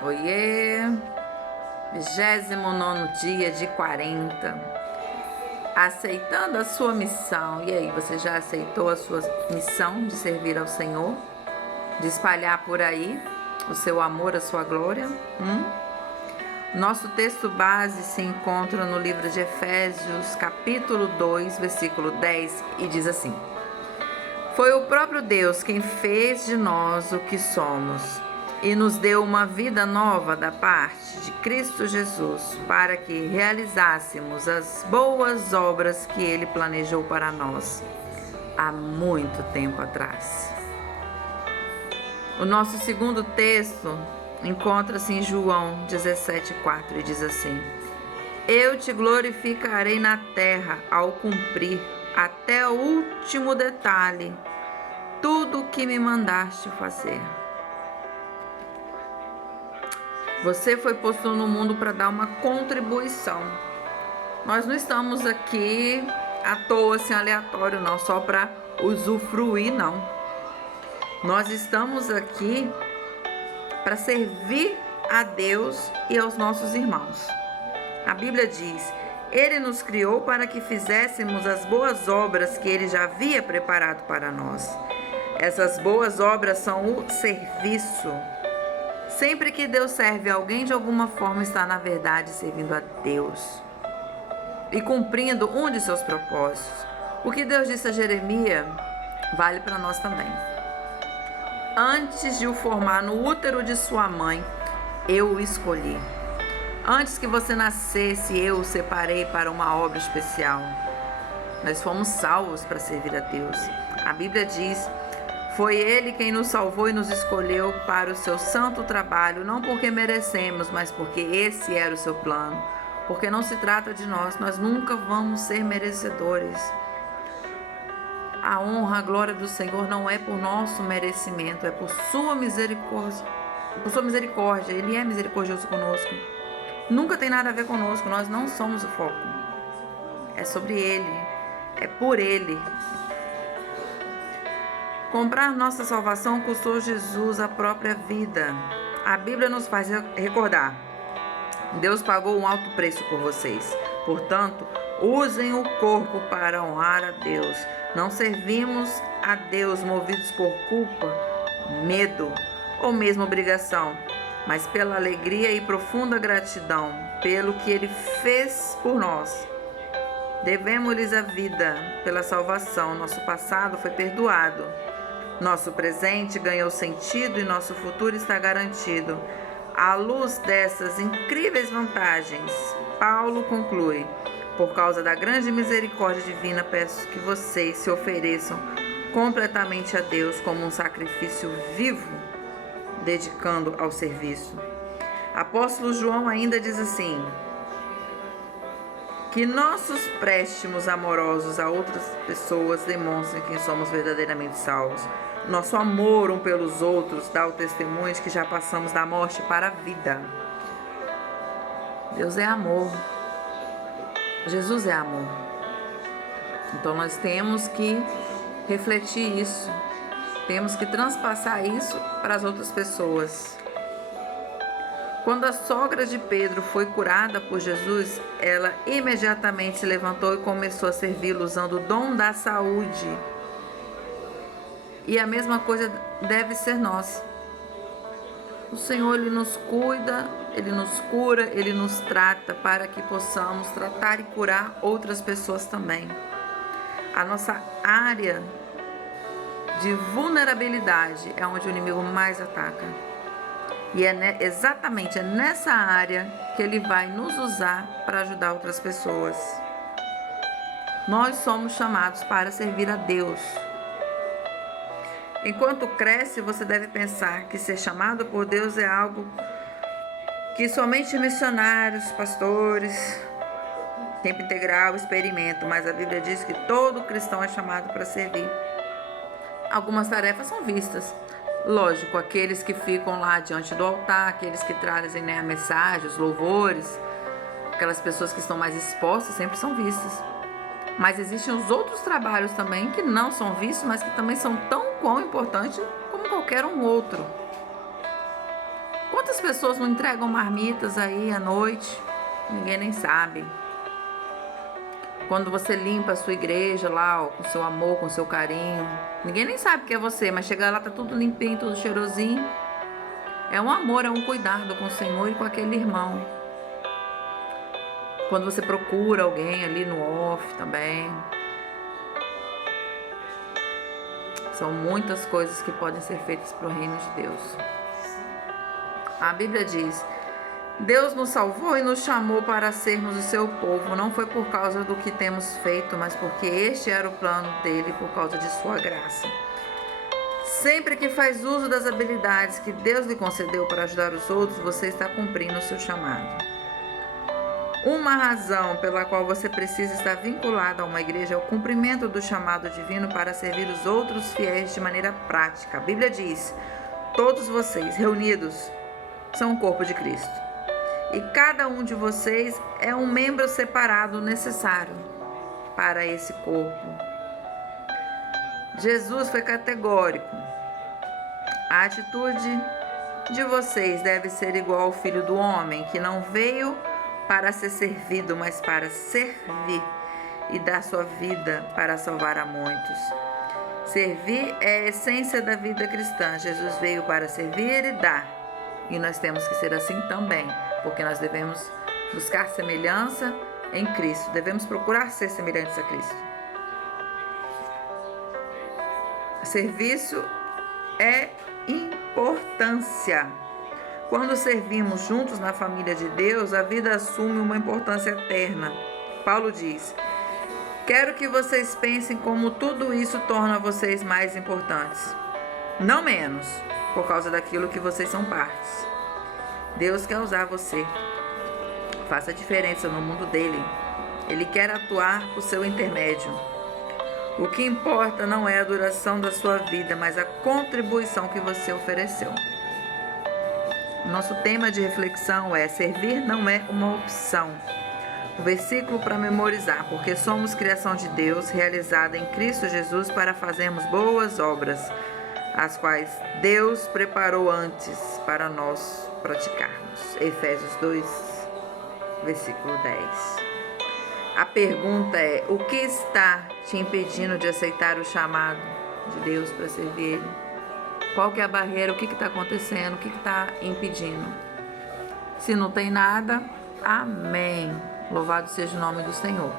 Oiê, 29º dia de 40, aceitando a sua missão. E aí, você já aceitou a sua missão de servir ao Senhor? De espalhar por aí o seu amor, a sua glória? Nosso texto base se encontra no livro de Efésios, capítulo 2, versículo 10, e diz assim: Foi o próprio Deus quem fez de nós o que somos e nos deu uma vida nova da parte de Cristo Jesus, para que realizássemos as boas obras que Ele planejou para nós há muito tempo atrás. O nosso segundo texto encontra-se em João 17,4 e diz assim: Eu te glorificarei na terra ao cumprir até o último detalhe tudo o que me mandaste fazer. Você foi posto no mundo para dar uma contribuição. Nós não estamos aqui à toa, assim, aleatório, não, só para usufruir, não. Nós estamos aqui para servir a Deus e aos nossos irmãos. A Bíblia diz: Ele nos criou para que fizéssemos as boas obras que Ele já havia preparado para nós. Essas boas obras são o serviço. Sempre que Deus serve alguém, de alguma forma está, na verdade, servindo a Deus e cumprindo um de seus propósitos. O que Deus disse a Jeremias vale para nós também. Antes de o formar no útero de sua mãe, eu o escolhi. Antes que você nascesse, eu o separei para uma obra especial. Nós fomos salvos para servir a Deus. A Bíblia diz: Foi Ele quem nos salvou e nos escolheu para o seu santo trabalho, não porque merecemos, mas porque esse era o seu plano. Porque não se trata de nós, nós nunca vamos ser merecedores. A honra, a glória do Senhor não é por nosso merecimento, é por sua misericórdia. Por sua misericórdia, Ele é misericordioso conosco. Nunca tem nada a ver conosco, nós não somos o foco. É sobre Ele, é por Ele. Comprar nossa salvação custou Jesus a própria vida. A Bíblia nos faz recordar: Deus pagou um alto preço por vocês. Portanto, usem o corpo para honrar a Deus. Não servimos a Deus movidos por culpa, medo ou mesmo obrigação, mas pela alegria e profunda gratidão pelo que Ele fez por nós. Devemos-lhes a vida pela salvação. Nosso passado foi perdoado. Nosso presente ganhou sentido e nosso futuro está garantido. À luz dessas incríveis vantagens, Paulo conclui: Por causa da grande misericórdia divina, peço que vocês se ofereçam completamente a Deus como um sacrifício vivo, dedicando ao serviço. Apóstolo João ainda diz assim: Que nossos préstimos amorosos a outras pessoas demonstrem que somos verdadeiramente salvos. Nosso amor um pelos outros dá o testemunho de que já passamos da morte para a vida. Deus é amor. Jesus é amor. Então nós temos que refletir isso. Temos que transpassar isso para as outras pessoas. Quando a sogra de Pedro foi curada por Jesus, ela imediatamente se levantou e começou a servi-lo usando o dom da saúde. E a mesma coisa deve ser nós. O Senhor, Ele nos cuida, Ele nos cura, Ele nos trata para que possamos tratar e curar outras pessoas também. A nossa área de vulnerabilidade é onde o inimigo mais ataca. E é exatamente nessa área que Ele vai nos usar para ajudar outras pessoas. Nós somos chamados para servir a Deus. Enquanto cresce, você deve pensar que ser chamado por Deus é algo que somente missionários, pastores, tempo integral experimentam, mas a Bíblia diz que todo cristão é chamado para servir. Algumas tarefas são vistas. Lógico, aqueles que ficam lá diante do altar, aqueles que trazem, a mensagem, os louvores, aquelas pessoas que estão mais expostas sempre são vistas. Mas existem os outros trabalhos também que não são vistos, mas que também são tão quão importantes como qualquer um outro. Quantas pessoas não entregam marmitas aí à noite? Ninguém nem sabe. Quando você limpa a sua igreja lá, ó, com seu amor, com seu carinho, ninguém nem sabe que é você, mas chega lá, tá tudo limpinho, tudo cheirosinho. É um amor, é um cuidado com o Senhor e com aquele irmão. Quando você procura alguém ali no off também. São muitas coisas que podem ser feitas para o reino de Deus. A Bíblia diz: Deus nos salvou e nos chamou para sermos o seu povo. Não foi por causa do que temos feito, mas porque este era o plano dele, por causa de sua graça. Sempre que faz uso das habilidades que Deus lhe concedeu para ajudar os outros, você está cumprindo o seu chamado. Uma razão pela qual você precisa estar vinculado a uma igreja é o cumprimento do chamado divino para servir os outros fiéis de maneira prática. A Bíblia diz: todos vocês reunidos são o corpo de Cristo. E cada um de vocês é um membro separado necessário para esse corpo. Jesus foi categórico. A atitude de vocês deve ser igual ao Filho do Homem, que não veio para ser servido, mas para servir e dar sua vida para salvar a muitos. Servir é a essência da vida cristã. Jesus veio para servir e dar. E nós temos que ser assim também, porque nós devemos buscar semelhança em Cristo. Devemos procurar ser semelhantes a Cristo. Serviço é importância. Quando servimos juntos na família de Deus, a vida assume uma importância eterna. Paulo diz: quero que vocês pensem como tudo isso torna vocês mais importantes, não menos, por causa daquilo que vocês são partes. Deus quer usar você. Faça a diferença no mundo dele. Ele quer atuar por seu intermédio. O que importa não é a duração da sua vida, mas a contribuição que você ofereceu. Nosso tema de reflexão é: servir não é uma opção. O versículo para memorizar: porque somos criação de Deus, realizada em Cristo Jesus para fazermos boas obras, as quais Deus preparou antes para nós praticarmos. Efésios 2, versículo 10. A pergunta é: o que está te impedindo de aceitar o chamado de Deus para servir Ele? Qual que é a barreira? O que está acontecendo? O que está impedindo? Se não tem nada, amém. Louvado seja o nome do Senhor.